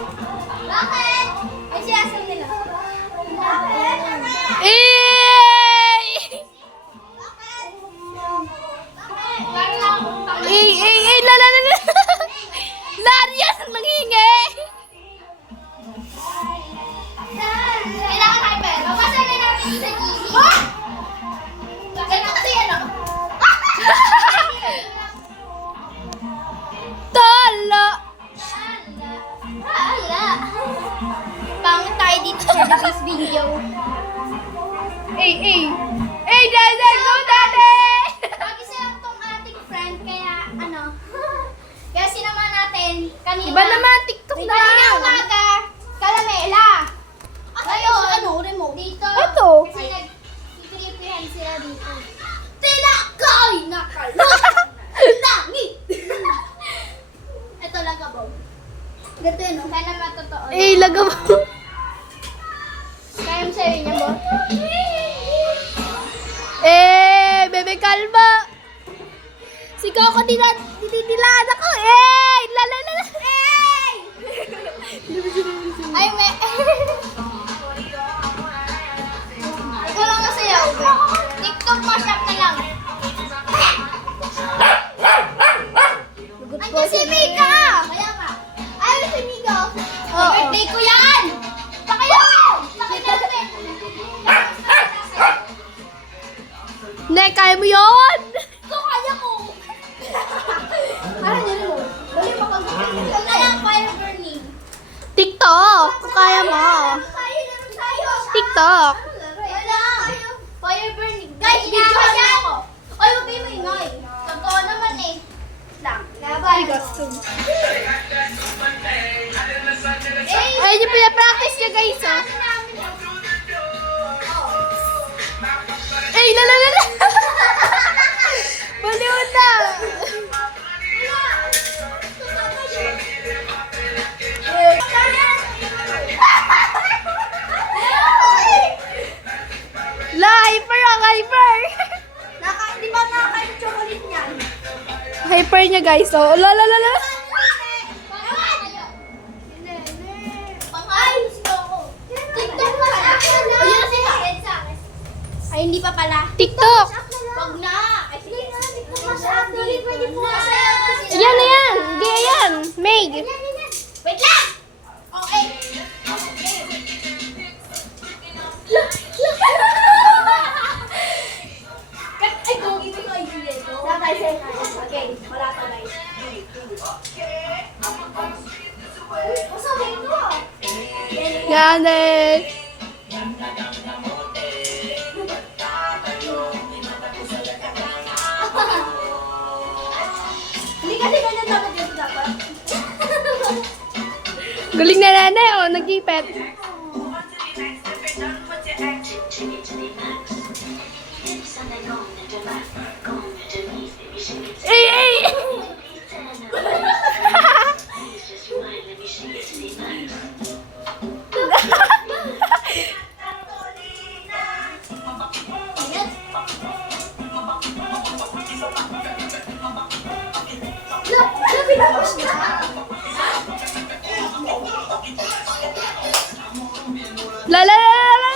Bakit? Ay, siyasam nila. Bakit? Eh! Bakit? Bakit? Wala akong pang- La la la la. Larias mangingi. Kailangan hyper. Babasan na natin sa GC. Ganito kasi ano? Tala. Hala. Pangit tayo dito sa this video. Dada, go daddy. Lagi sila tong ating friend, kaya ano. Kaya sinama natin kanina. Iba naman TikTok na Kanina lang. umaga. Kalamela. Ngayon, ano, remote. Dito. Ito. Kasi nag-tripihan sila dito. Tilakay na kalot. Langit. Ito lang kabaw. Ganito yun, no? Sana matotoo. Laga mo. Kaya mo sa'yo niya, bo? Bebe kalma. Si Coco dinidilaan ako. La la la. Ay, may... Ikaw lang na sayaw. TikTok mashup na lang. Andiyan si Mika! Kaya ka. Ayaw si Mika. Birthday ko yan! Pakayo! Pakilapit! Ne, kaya mo yun? Ito kaya ko! Parang yun mo. Dali mo kang Ito na lang fire burning. TikTok. Kung kaya mo. Laro tayo! TikTok. Wala! Fire burning. Guys, video ako. Ay, huwag kayo maingay. Totoo naman eh. Lang. Laban. Ayun yung pinapractice niya guys, oh. La la la la. Baliw na. La, hyper ang hyper. Di ba nakakain chocolate niyan? Hyper niya guys, oh. La la la la. TikTok mo sa akin na. Ayun si Edsa. Ay, hindi pa pala. TikTok. Wag na. Ay, sige na. TikTok mo sa akin. Pwede po kasi. Yan na yan. Hindi yan. Meg. Wait lang! Okay. Ay, kung ibig ko idea ito. Sabay siya. Okay, wala pa guys. Masama ito ah. Yan eh. Hindi kasi ganyan dapat dito dapat. Galing na nanay, oh. Nag-ipet. Ay! Pinapos niya. La la la la la.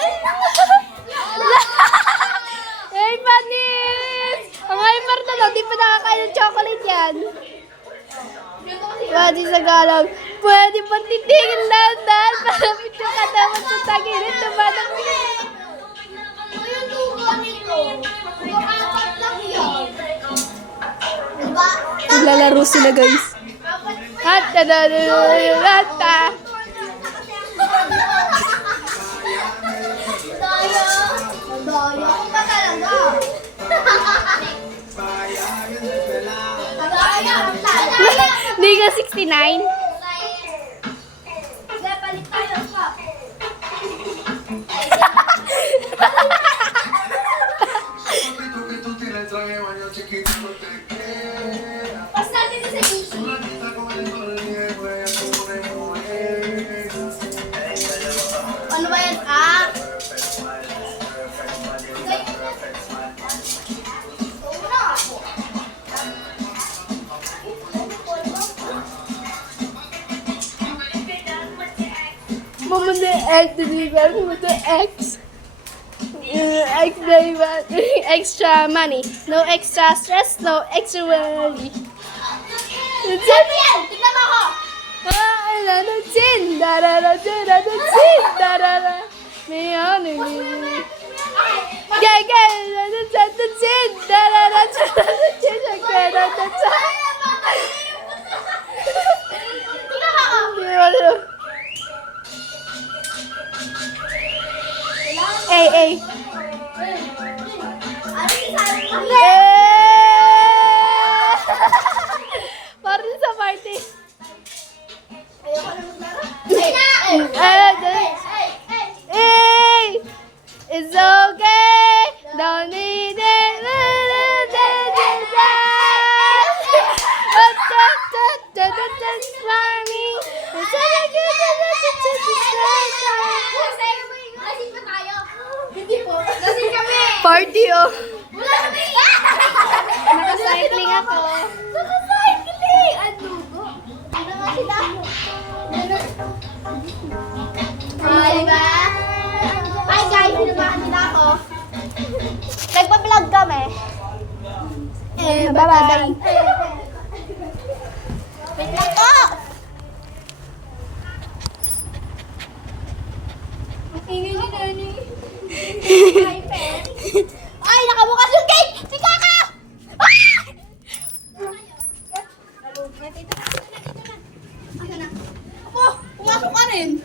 Hey, Panis! Ang hyper na daw, di pa nakakain ng chocolate yan. Pwede sa galang. Pwede pa titigil lang dahil malapit yung katawan sa tagirit na batang. Yung dugo nito. Yung apat lang yun. Diba? Naglalaro sila guys. At yung lata. Daya. Daya. Kung ba talaga? Daya. Daya. Hindi ka 69? Sige, palit tayo pa. Pas natin sa GC. Ano ba yan? Ah! Pumunta X, deliver, pumunta X. Extra money. No extra stress, no extra worry. Ano yan? Tignan mo ako. Tignan mo ako. Ay. Ano sinasabi mo? Parang sa party. Ayoko na maglaro. Ay na! Hey! It's okay! Don't need it! Lasing pa tayo. Hindi po. Lasing kami. Party oh! Wala kami. Nakacycling ako. Nakacycling! Ang dugo. Ano nga sila? Diba? Hi guys, sinubahan nila ako. Nagpa-vlog kami. Bye-bye! Wait lang po! Ang ingay ni Nani. Ay, nakabukas yung gate! Si Kaka! Ah! Asa na? Apo, pumasok ka rin.